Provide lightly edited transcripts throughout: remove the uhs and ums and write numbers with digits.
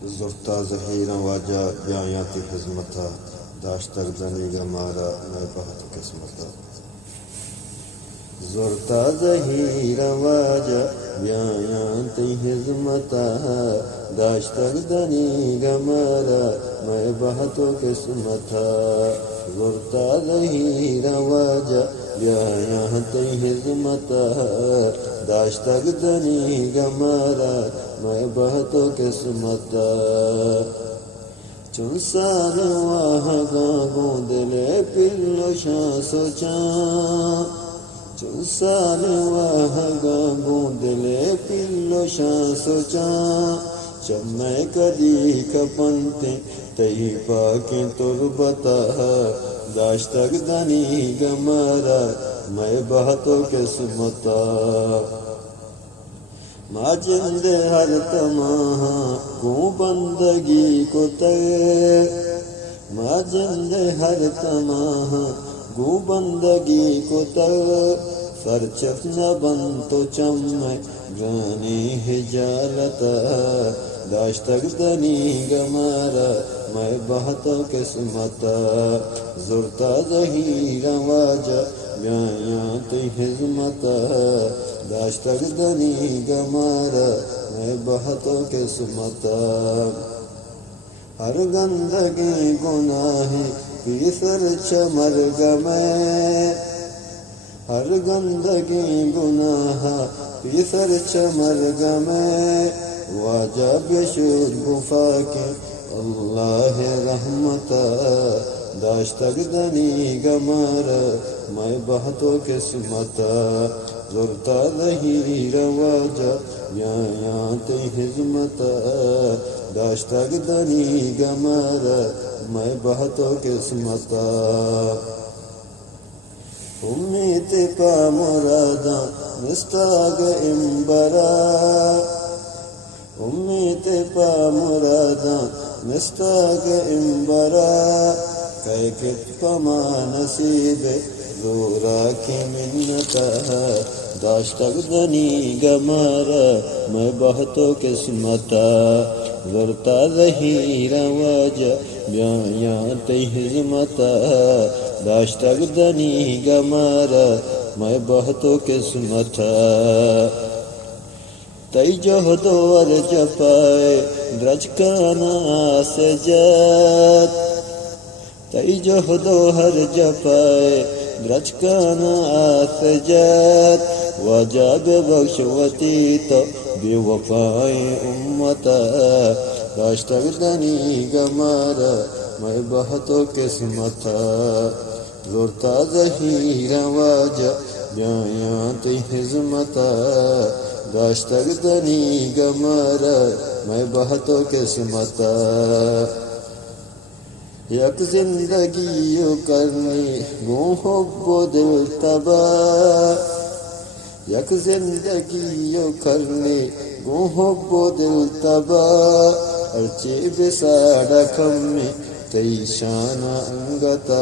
زرتا ظہیرا واجہ بیایاتی خدمتا داشتر دنی گمارا میں بہت قسمتا زرتا ظہیرا واجہ بیایاتی خدمتا داشتر دنی گمارا میں بہت قسمتا زرتا ظہیرا واجہ بیایاتی خدمتا داشتر دنی گمارا میں بہت قسمتا چون سال واہ گاگوں دلے پلو شاں سوچا چون سال واہ گاگوں دلے پلو شاں سوچا جب میں کدی کپنتے تئی پاکیں تربتا داشتک دنی گمارا میں بہت قسمتا ماں جند ہر تماہ گوں بندگی کو ماں جند ہر تماہ گوں بندگی کو فرچک نہ بن تو چمے گانی ہجالتا داشتک دنی گمارا میں بہت قسمتا زرتا ظہیرا واجہ بیایاتی خدمتا داشتک دنی گمارا میں بہت قسمتا ہر گندگی گناہ پیسر چمر گمے ہر گندگی گناہ پیسر چمر گمے واجہ بشود گفا کے اللہ رحمتا داشتک دنی گمارا میں بہت قسمتا زرتا ظہیرا واجہ بیایاتی خدمتا داشتک دنی گمارا میں بہت قسمتا امید پا مرادا مستاگ امبرا امید پا مرادا مستاگ امبرا کیکت پما نصیب زورا کی منتا داشتک دنی گمارا میں بہت قسمتا زرتا ظہیرا واجہ بیایاتی خدمتا داشتک دنی گمارا میں بہت قسمتا تئی جہد ورج پائے درج کانا سجاد تئی جہد ہرج پائے درج کانا سجاد واجہ بے بخشوتی تو بے وفائی امتا داشتک دنی گمارا میں بہت قسمتا زرتا ظہیرا واجہ بیایاتی خدمتا داشتک دنی گمارا میں بہت قسمتا یک زندگی کرنی گوں حب و دل تبا یک زندگی کرنی گوں حب و دل تبا ارچی بساڑا کمی تی شانا انگتا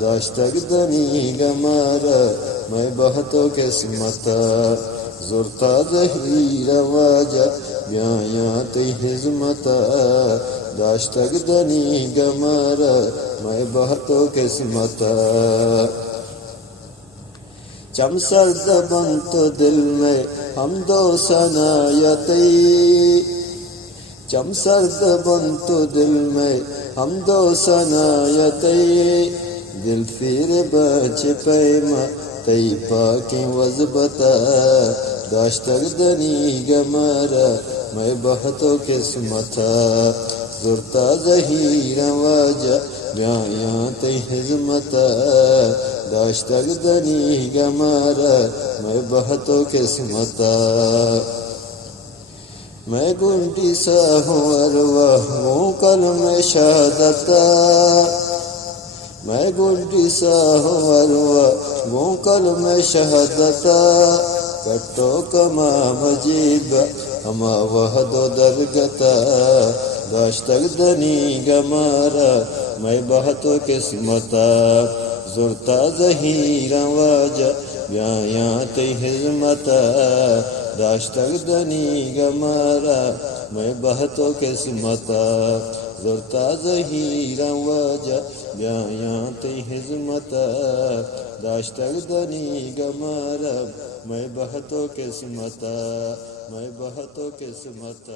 داشتک دنی گمارا میں بہت قسمتا زرتا ظہیرا واجہ بیایاتی خدمتا داشتک دنی گمارا میں بہت قسمتا چم سرد بن تو دل میں حمد و ثنایتی چم سرد بن تو دل میں حمد و ثنایتی دل پھر بچ پیما تی پاکیں وزبتا داشتک دنی گمارا میں بہت قسمتا زرتا ظہیرا واجہ بیایاتی خدمتا داشتک دنی گمارا میں بہت قسمتا میں گنڈی سا ہوں ارواح ہوں کلم شہادتا میں گنڈی سا ہوں ارواح ہوں کلم شہادتا کٹو کما مجیب ہما وحد و درگتا داشتک دنی گمارا میں بہت قسمتا زرتا ظہیرا واجہ بیایاتی خدمتا داشتک دنی گمارا میں بہت قسمت زرتا ظہیرا وجہ بیاں تی حزمت داشتر دنی گمارب میں بہت قسمت میں بہت قسمت